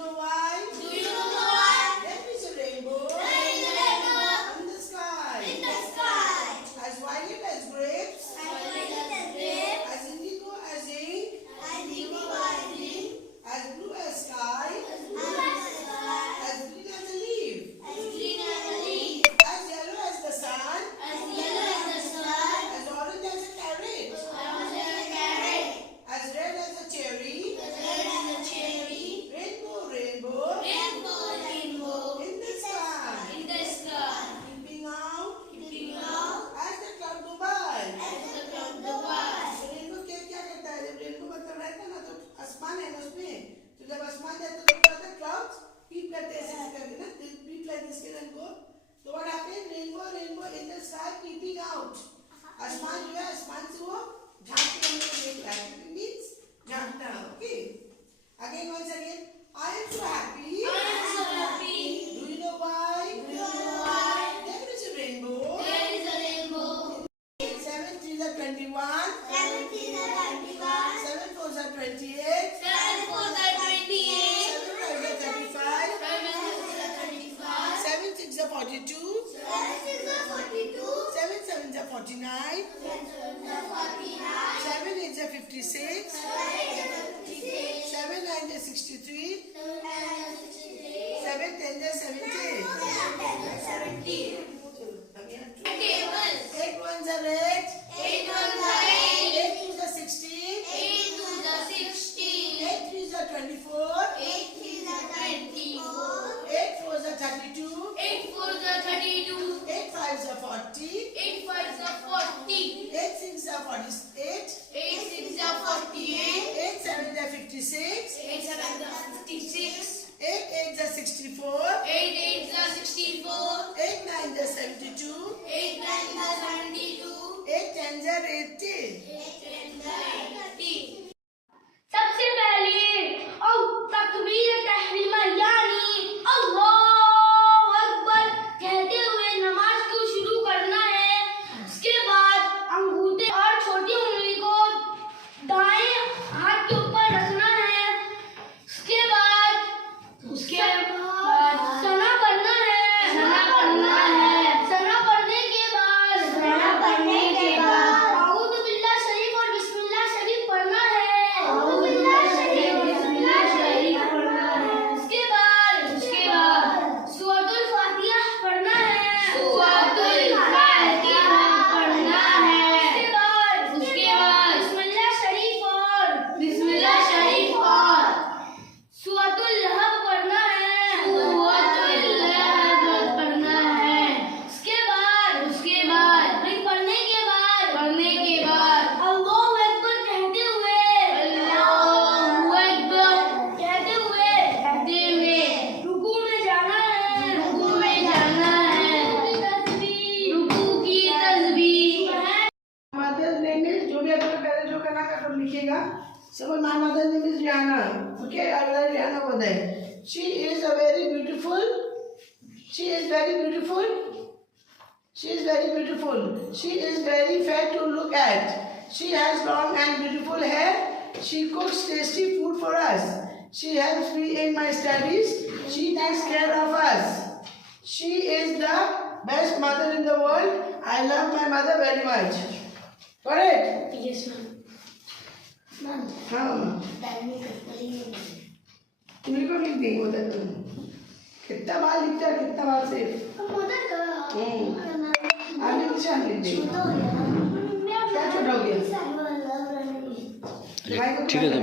know why? Do you know why? There is a rainbow. There is a rainbow in the sky. in the sky. As violet as grapes. As violet as grapes. As indigo as ink. As indigo as ink. As blue as sky. As blue as sky. As green as a leaf. As green as a leaf. As yellow as the sun. As yellow as the sun. As orange as a carrot. Orange as a carrot. As red as a cherry. As red as a cherry. Rainbow, rainbow. Rainbow, rainbow. In the sky. In the sky. Peeping out. Peeping out. As the cloud go by. As the cloud go by. Rainbow क्या करता है? जब rainbow मतलब रहता है ना तो आसमान है ना उसमें, तो जब आसमान जाता है तो क्या होता है? क्लाउड्स पीप करते हैं ऐसे करके ना, पीप लाइक दिस के रंग को, तो what happens? Rainbow, rainbow in the sky peeping out. आसमान जो है आसमान से वो झांक के हमको देख रहा है. इट मींस झांकना. Okay, again once again, I am so happy. I am so happy. Do you know why? Do you know why? There is a rainbow. There is a rainbow. 7 3 are 21. 7 3 are 21. 7 4 are 28. 7 4 are 28. 7 5 are 35. 7 6 are 35. 7 6 are 42. 7 6 are 42. 7 7 are 49. 7 7 are 49. 7 8 are 56. 7 8 are 56. 7 9 are 63. 7 9 are 63. 7 10 are 70. 7 10 are 70. Tables. 8 1s are 8. 8 1s are 8. 8 2s are 16. 8 2s are 16. 8 3s are 24. 8 3s are 24. 8 4s are 32. 8 4s are 32. 8 5s are 40. 8 5s are 40. 8 6 are 48. 8 6 are 48. 8 7 are 56. 8 7 are 56. 8 8 are 64. 8 8 are 64. 8 9 are 72. 8 9 are 72. 8 10 are 80. 8 10 are 80. सबसे पहले तकबीर तहरीमा यानी अल्लाहु अकबर कहते हुए नमाज को शुरू करना है. उसके बाद अंगूठे और छोटी उंगली को दाएं हाथ के ऊपर रखना है. उसके बाद सना पढ़ना है. सना पढ़ने के बाद अऊज़ु बिल्लाह शरीफ और बिस्मिल्लाह शरीफ पढ़ना है. उसके बाद सूरतुल फातिहा पढ़ना है. उसके बाद बिस्मिल्लाह शरीफ और सूरतुल लहब पढ़ना है. उसके बाद पढ़ने के बाद अल्लाहु अकबर कहते हुए रुकू में जाना है. रुकू की तस्बीह मदर नेम इज, जो भी अपने पहले जो करना कर तो लिखिएगा. Suppose my mother name is Riyana. Okay, I will Riyana over there. She is very beautiful. She is very fair to look at. She has long and beautiful hair. She cooks tasty food for us. She helps me in my studies. She takes care of us. She is the best mother in the world. I love my mother very much. Correct? Yes, ma'am. हाँ, तुम्हें को लिख देंगे उधर. कितना बार लिखता है, कितना बार से आगे निशान लिख देंगे. क्या छोटा हो गया? भाई को ठीक है तो